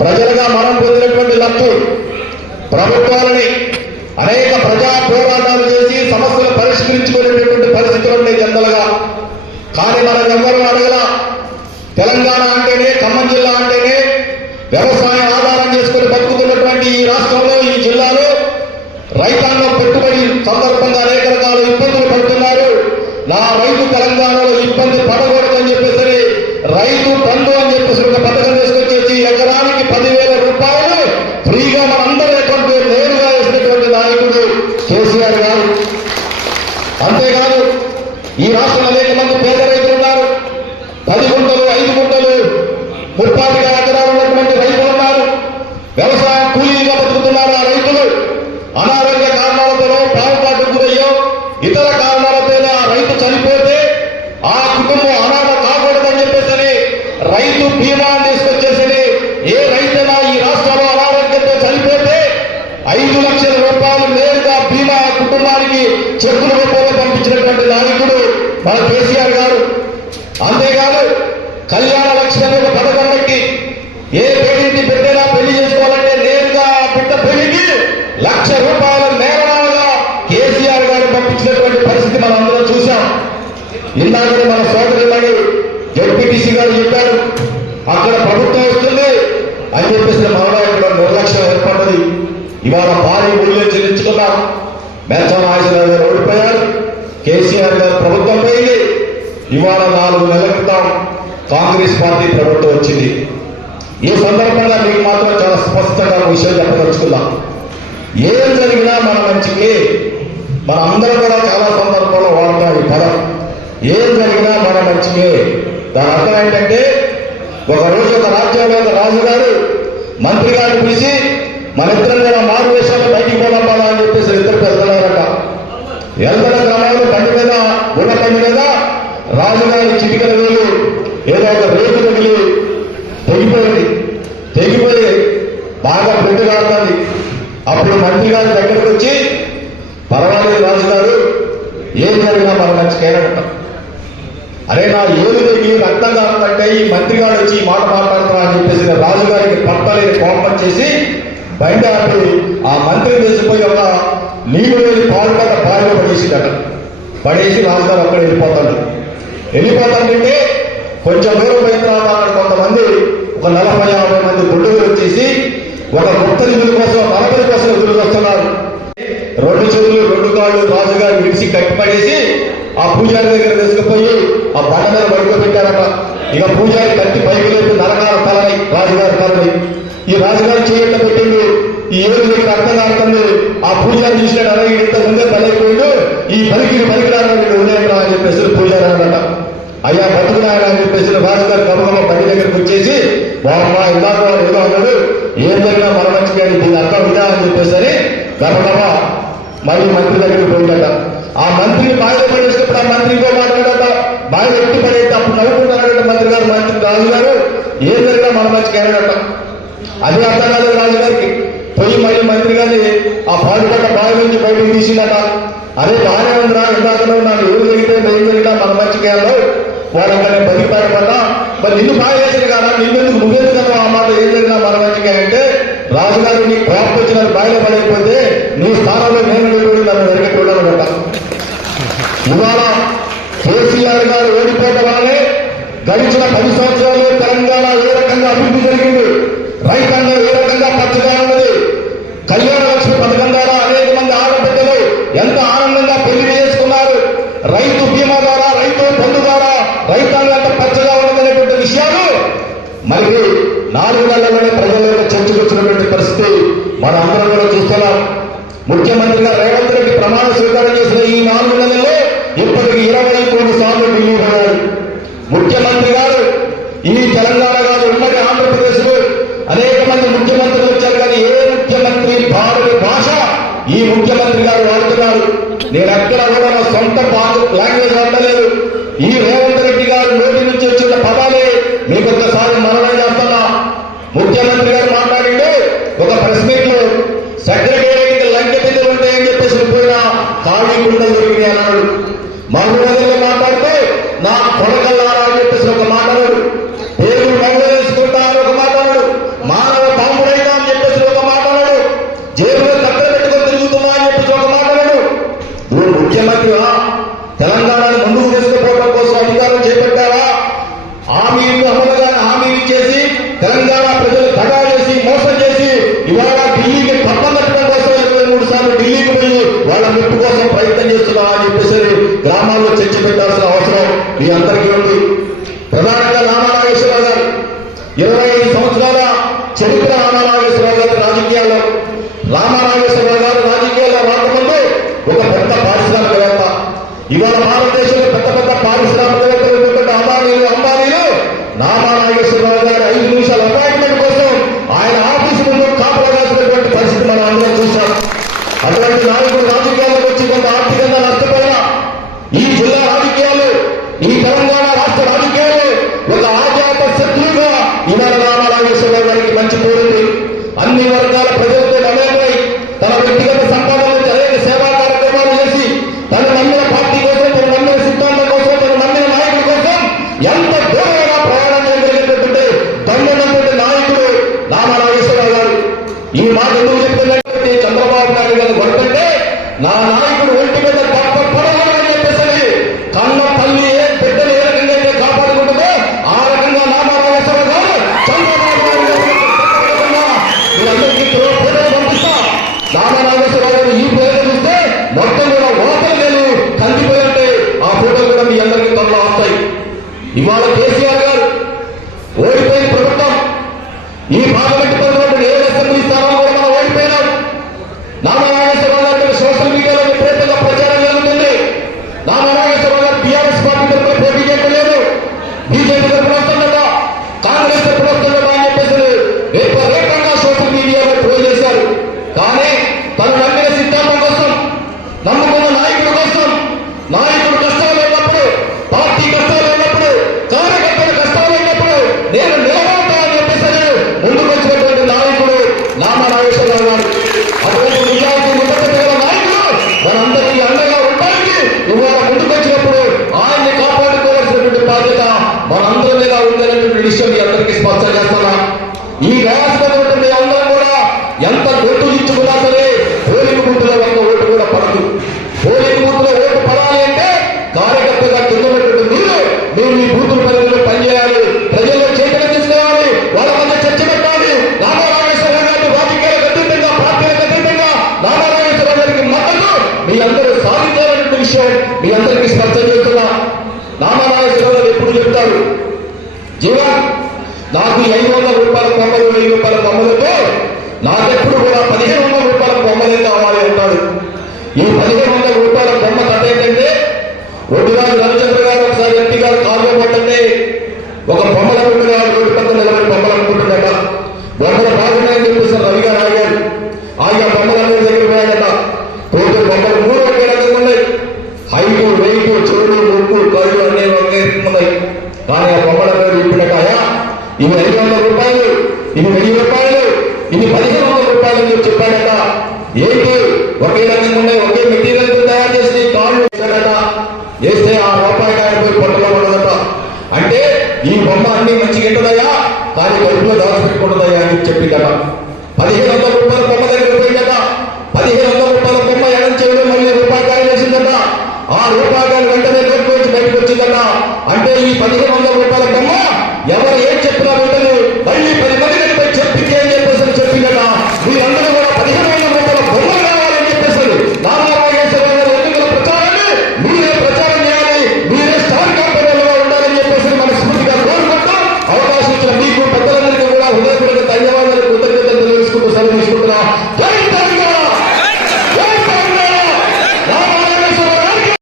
ప్రజలుగా మనం పొందినటువంటి లబ్ధి ప్రభుత్వాలని అనేక ప్రజా పోరాటాలు చేసి సమస్యలు పరిష్కరించుకునేటటువంటి పరిస్థితులు ఉన్నాయి జనరల్గా. కానీ మనం ఎవరు అడగల. తెలంగాణ అంటేనే, ఖమ్మం జిల్లా అంటేనే వ్యవసాయం ఆధారం చేసుకుని బతుకుతున్నటువంటి ఈ రాష్ట్రంలో, ఈ జిల్లాలో రైతాంగం పెట్టుబడి సందర్భంగా అనేక రకాల ఇబ్బందులు పడుతున్నారు. నా రైతు తెలంగాణలో ఇబ్బంది పడకూడదని చెప్పేసి రైతు బంధు అని చెప్పేసి ఒక పథకం తీసుకొచ్చేసి ఎకరానికి 10,000 రూపాయలు ఫ్రీగా మనందరి అకౌంట్ నేరుగా వేసినటువంటి నాయకుడు కేసీఆర్ గారు. అంతేకాదు ఈ రాష్ట్రంలో అనేక మంది పేద రైతులు ఉన్నారు. 10 గుంటలు 5 గుంటలు 30 ఎకరాలు ఉన్నటువంటి రైతులు ఉన్నారు. వ్యవసాయం కూలీగా బతుకుతున్నారు. ఆ రైతులు అనారోగ్య కారణాలతోనో, పావుపాటుకు గురయ్యో, ఇతర కారణాలతోనే ఆ రైతు చనిపోతే ఆ కుటుంబం అనాథ కాకూడదని చెప్పేసి రైతు బీమా తీసుకొచ్చేసి ఏ రైతైనా ఈ రాష్ట్రంలో అనారోగ్యంతో చనిపోతే 5 లక్షల రూపాయలు నేరుగా బీమా కుటుంబానికి చెక్కుల రూపంలో పంపించినటువంటి నాయకుడు మన కేసీఆర్ గారు. అంతేకాదు కళ్యాణ లక్ష్మి అనే ఒక పథకం పెట్టి ఏ పేరింటి బిడ్డైనా పెళ్లి చేసుకోవాలంటే నేరుగా బిడ్డ పెళ్లికి 1,00,000 రూపాయల నేరాలుగా కేసీఆర్ గారు పంపించినటువంటి పరిస్థితి మనం అందరం చూశాం. ఇందాక మన సోదరుమణి జడ్పీటీసీ గారు చెప్పారు, అక్కడ ప్రభుత్వం వస్తుంది అని చెప్పేసి మనలో ఇక్కడ నిర్లక్ష్యం ఏర్పడ్డది. ఇవాళ భారీ మూల్యం చెల్లించుకున్నాం. మేచం నాగేశ్వరరావు గారు ఓడిపోయారు, కేసీఆర్ గారు ప్రభుత్వం పోయింది. ఇవాళ 4 నెలల క్రితం కాంగ్రెస్ పార్టీ ప్రభుత్వం వచ్చింది. ఈ సందర్భంగా మీకు మాత్రం చాలా స్పష్టంగా విషయం చెప్పదలుచుకుందాం. ఏం జరిగినా మన మంచికి. మన అందరూ కూడా చాలా సందర్భంలో వాడతాం ఈ పదం. ఏం జరిగినా మన మంచికే. దాని అర్థం ఏంటంటే, ఒకరోజు ఒక రాజ్యాంగ రాజుగారు మంత్రి గారిని పిలిచి మన ఇద్దరం కూడా మారు వేషాలు బయటికి పోదాం అని చెప్పేసి ఇద్దరు వెళ్తున్నారట. వెళ్తున్న క్రమంలో బండి మీద, గుళ్ళ బండి మీద రాజుగారి చిటికల వేలు ఏదో ఒక రేపు తగిలి తెగిపోయింది. తెగిపోయి బాగా బ్లడ్ కాడుతుంది. అప్పుడు మంత్రి గారి దగ్గరకు వచ్చి, పర్వాలేదు రాజుగారు, ఏం జరిగినా మన మంచికేనట. అరే నా ఏలు తెగి రక్తం కాదంటే ఈ మంత్రి గారు వచ్చి ఈ మాట మాట్లాడుతున్నా అని చెప్పేసి రాజుగారికి పట్టలేని కోపం చేసి బండి ఆపి ఆ మంత్రి తెలిసిపోయి ఒక నీళ్ళు వేసి పాల్పడ్డ బావిలో పడేసిందట. పడేసి రాజుగారు అక్కడ వెళ్ళిపోతాడు. వెళ్ళిపోతాడంటే కొంచెం దూరం పోయిన తర్వాత అక్కడ కొంతమంది ఒక 40-50 మంది గుడ్డులు వచ్చేసి ఒక గుప్త నిధుల కోసం 40 కోసం ఎదురు వస్తున్నారు. 2 చేతులు 2 కాళ్ళు రాజుగారు విడిచి కట్టిపడేసి ఆ పూజారి దగ్గర తీసుకుపోయి ఆ బండ మీద పడుకోబెట్టారట. ఇక పూజారి కట్టి పైకి లేపి నరకాల తలని రాజుగారి తలని ఈ రాజుగారు చేయట పెట్టిండు. ఈ ఏడు దగ్గర అర్థం కాడుతుంది. ఆ పూజారి చూసినాడు, అరే ఇంత ముందే పలైపోయిండు, ఈ పలికిరాని ఉన్నాయంట అని చెప్పేసి పూజారి అన్నట. అయ్యా బతుకున్నాయన అని చెప్పేసి రాజుగారు గమగమ బండి దగ్గరికి వచ్చేసి, బాబా ఇందాక ఏదో అన్నాడు, ఏం జరిగినా మన మంచిగా దీని అర్థం ఇదా అని చెప్పేసి గమగమ మళ్ళీ మంత్రి దగ్గరికి పోయిందట. ఆ మంత్రిని బాయిలో పడేసినప్పుడు ఆ మంత్రి ఇంకో మాట్లాడట, బాయిలో ఎట్టి పడేస్తే అప్పుడు నవ్వుకుంటున్నాడట మంత్రి గారు. మంత్రి రాజుగారు ఏం జరిగినా మన మంచిగా అనట. అదే అర్థం కాలేదు రాజుగారికి. పోయి మళ్ళీ మంత్రి గారిని ఆ పాడుపడ్డ బావి నుంచి బయటకు తీసిందట. అదే బాగానే ఉందిరా, ఇందాకలో నాకు ఏం జరిగితే ఏం జరిగినా మన మంచిగా వాళ్ళంతా నేను బతికిపాయపడ్డా, మరి నిన్ను బాగా చేసిన కదా, నిన్నెందుకు నువ్వెందుకన్నా ఆ మాట ఏం జరిగినా మన మంచిగా అంటే, రాజుగారు నీకు కోపం వచ్చిన బాయిలో పడైపోతే నీ స్థానంలో నేను వెళ్ళి నన్ను వెనకెట్టుకుంటానట. ఇవాళ కేసీఆర్ గారు ఓడిపోవడం వల్లనే గడిచిన 10 సంవత్సరాలు తెలంగాణ ఏ రకంగా అభివృద్ధి జరిగింది, రైతాంగం ఏ రకంగా పచ్చగా ఉన్నది. కళ్యాణ లక్ష్మి పథకం ద్వారా అనేక మంది ఆడబిడ్డలు ఎంత ఆనందంగా పెళ్లి చేసుకున్నారు. రైతు బీమా ద్వారా, రైతు బంధు ద్వారా రైతాంగం ఎంత పచ్చగా ఉన్నదనేటువంటి విషయాలు మరి 4 నెలల్లోనే ప్రజల యొక్క చర్చకు వచ్చినటువంటి పరిస్థితి మన అందరం కూడా చూస్తున్నాం. ముఖ్యమంత్రిగా రేవంత్ రెడ్డి ప్రమాణ స్వీకారం చేసిన ఈ 4 నెలల్లో ఇప్పటికి 23 సార్లు ఢిల్లీ పోయారు. ముఖ్యమంత్రి గారు ఈ తెలంగాణ కాదు, ఉమ్మడి ఆంధ్రప్రదేశ్ లో అనేక మంది ముఖ్యమంత్రులు వచ్చారు, కానీ ఏ ముఖ్యమంత్రి భారత భాష ఈ ముఖ్యమంత్రి గారు వాడుతున్నారు. నేను ఎక్కడ కూడా నా సొంత లాంగ్వేజ్ వాడలేదు. ఈ రేవంత్ రెడ్డి గారు నోటి నుంచి వచ్చిన పదాలే మీకు ఒకసారి మనమే చేస్తున్నా. ముఖ్యమంత్రి గారు మాట్లాడిండు ఒక ప్రెస్ మీట్ లో, సెక్రటేరియట్ లంకె బిందులు ఉంటాయని చెప్పేసి పోయినా ఖాళీ కుండలు దొరికినాయి అన్నాడు. మహబూబ్నగర్లో మాట్లాడితే నా కొడకల్లారా అని చెప్పేసి ఒక మాట్లాడాడు. పేరు మంగళ వేసుకుంటా అని ఒక మాట్లాడాడు. తెలంగాణ ప్రజలు దగా చేసి మోసం చేసి ఇవాళ ఢిల్లీకి కప్పగట్టడం కోసం 23 సార్లు ఢిల్లీకి పోయి వాళ్ళ మెప్పు కోసం ప్రయత్నం చేస్తున్నా అని చెప్పేసి గ్రామాల్లో చర్చ పెట్టాల్సిన అవసరం మీ అందరికీ ఉంది. ప్రధానంగా రామనాగేశ్వరరావు గారు 25 సంవత్సరాల చరిత్ర రామనాగేశ్వరరావు గారి రాజకీయాల్లో. రామనాగేశ్వరరావు గారు రాజకీయాల్లో రాకముందు ఒక పెద్ద పారిశ్రామికవేత్త. ఇవాళ భారతదేశంలో పెద్ద పెద్ద పారిశ్రామికవేత్తలు ఉన్నటువంటి అంబానీలు రామనాగేశ్వరరావు గారి 5 నిమిషాల అపాయింట్మెంట్ కోసం ఆయన ఆఫీసు ముందు కాపలా కాసినటువంటి పరిస్థితి మనం అందరం చూశాం. అటువంటి నాయకుడు రాజకీయాలకు వచ్చి కొంత ఆర్థికంగా నష్టపోయిన ఈ జిల్లా రాజకీయాలు, ఈ తెలంగాణ రాష్ట్ర రాజకీయాలు ఒక ఆజాత శత్రువుగా ఇవాళ రామనాగేశ్వరరావు గారికి మంచి పేరుంది. అన్ని వర్గాల ప్రజలతో మమేకమై తన వ్యక్తిగత సంపాదన నుంచి అనేక సేవా కార్యక్రమాలు చేసి తన నమ్మిన పార్టీ కోసం, తన నమ్మిన సిద్ధాంతం కోసం, తన నమ్మిన నాయకుడి కోసం ఎంత దూరంగా ప్రయాణం చేయగలిగినటువంటి దమ్మున్నటువంటి నాయకుడు రామనాగేశ్వరరావు గారు. ఈ మాట ఎందుకు చెప్తున్నట్టు చంద్రబాబు నాయుడు గారు కొడుతుంటే నా నాయకుడు ఒంటి మీద పడవాలని చెప్పేసి కన్న తల్లి బిడ్డలు ఏ రకంగా అయితే కాపాడుకుంటుందో ఆ రకంగా రామనాగేశ్వరరావు గారు చంద్రబాబు నాయుడు గారు మీరందరికీ ఫోటోలు పంపిస్తా. రామనాగేశ్వరరావు గారు ఈ పేరు చూస్తే మొత్తం కూడా ఓపెన్ లేదు కందిపోయింటే ఆ ఫోటోలు కూడా మీ అందరికీ త్వరలో వస్తాయి. ఇవాళ కేసీఆర్ గారు ఓడిపోయిన ప్రభుత్వం ఈ పార్లమెంట్ పరిధిలో ఏ అసెంబ్లీ స్థానంలో కూడా మనం ఓడిపోయినాం. రామనాగేశ్వరరావు గారి సోషల్ మీడియాలో విపరీతంగా ప్రచారం జరుగుతుంది. రామనాగేశ్వరరావు గారు టీఆర్ఎస్ పార్టీ తరఫున పోటీ చేయలేదు, బీజేపీ తరఫున వస్తుండగా, కాంగ్రెస్ తరఫున వస్తుండగా అని చెప్పేసి రేపంగా సోషల్ మీడియాలో ట్రోల్ చేశారు. కానీ తను నమ్మిన సిద్ధాంతం కోసం, నమ్ముకున్న నాయకుడి కోసం, నాయకుడు కష్టాలు ఉన్నప్పుడు, పార్టీ కష్టాలు ఉన్నప్పుడు, కార్యకర్తల కష్టాలు ఉన్నప్పుడు నేను నిలబడతా అని చెప్పేసి ముందుకు వచ్చినటువంటి నాయకుడు రామనాగేశ్వరరావు గారు. అటువంటి నిజానికి నిబద్ధత గల నాయకులు మనందరికీ అండగా ఉండడానికి ఇవాళ ముందుకు వచ్చినప్పుడు ఆయన్ని కాపాడుకోవాల్సినటువంటి బాధ్యత మనందరి మీద ఉందనేటువంటి విషయం మీ అందరికీ స్పష్టం చేస్తున్నా. ఈ వేస్తున్నటువంటి మీ అందరం కూడా ఎంత గొంతు ఇచ్చుకున్నా సరే పోలింగ్ బూత్లో ఒక్క ఓటు కూడా పడదు. పోలింగ్ బూత్లో ఓటు పడాలి అంటే కార్యకర్తగా కిందటువంటి మీరు మీ బూతుల పరిధిలో పనిచేయాలి, ప్రజల్లో చైతన్యం తీసుకురావాలి, వాళ్ళ మధ్య చర్చ పెట్టాలి. రామనాగేశ్వరరావు గారి రాజకీయాలకు అతీతంగా, పార్టీలకు అతీతంగా రామనాగేశ్వరరావు గారికి మద్దతు మీ అందరూ సాధించాలనే విషయం మీ అందరికీ స్పష్టం చేస్తున్నా. రామనాగేశ్వరరావు గారు ఎప్పుడు చెప్తారు, జీవన్ నాకు 500 రూపాయల బొమ్మలు, 1000 రూపాయల బొమ్మలతో నాకెప్పుడు కూడా 1500 రూపాయల బొమ్మలే కావాలి అంటాడు. ఈ 1500 రూపాయల బొమ్మ కథ ఏంటంటే ఒడ్డురాజు రవిచంద్ర గారు ఒకసారి ఎంపీ గారు కాలువ పోతుంటే ఒక బొమ్మల అనుకుంటున్నారు, రోడ్డు పక్కన నిలబడి బొమ్మలు అనుకుంటున్నాక బొమ్మలు బాగున్నాయని చెప్పేసి రవి గారు ఆగారు. ఆయా బొమ్మలు అనే దగ్గర పోయాడట. పోతే బొమ్మలు 3 ఒకే రకంగా ఉన్నాయి. హైటు, వెయిట్, చెవులు, ముక్కు, కళ్ళు అన్నీ ఒకే ఉన్నాయి. కానీ ఆ బొమ్మల పేరు ఇప్పుడట ఇవి 500 రూపాయలు, ఇవి 1000 రూపాయలు, ఇవి 1500 రూపాయలు అని చెప్పి చెప్పాడట. ఏంటి ఒకే రకంగా ఉన్నాయి, ఒకే మెటీరియల్ తయారు చేసి కాళ్ళు వేశాడట. వేస్తే ఆ రూపాయి పోయి పొట్టలో ఉండదట. అంటే ఈ బొమ్మ అన్ని మంచిగా ఉంటుందయ్యా, కానీ కడుపులో దాచిపెట్టుకుంటుందయ్యా అని చెప్పిందట. 1500 రూపాయల బొమ్మ దగ్గర పోయిందట. 1500 రూపాయల బొమ్మ ఎడం చేయడం మళ్ళీ రూపాయి వేసిందట. ఆ రూపాయి వెంటనే నోట్లో నుంచి బయటకు వచ్చిందట. అంటే ఈ 1500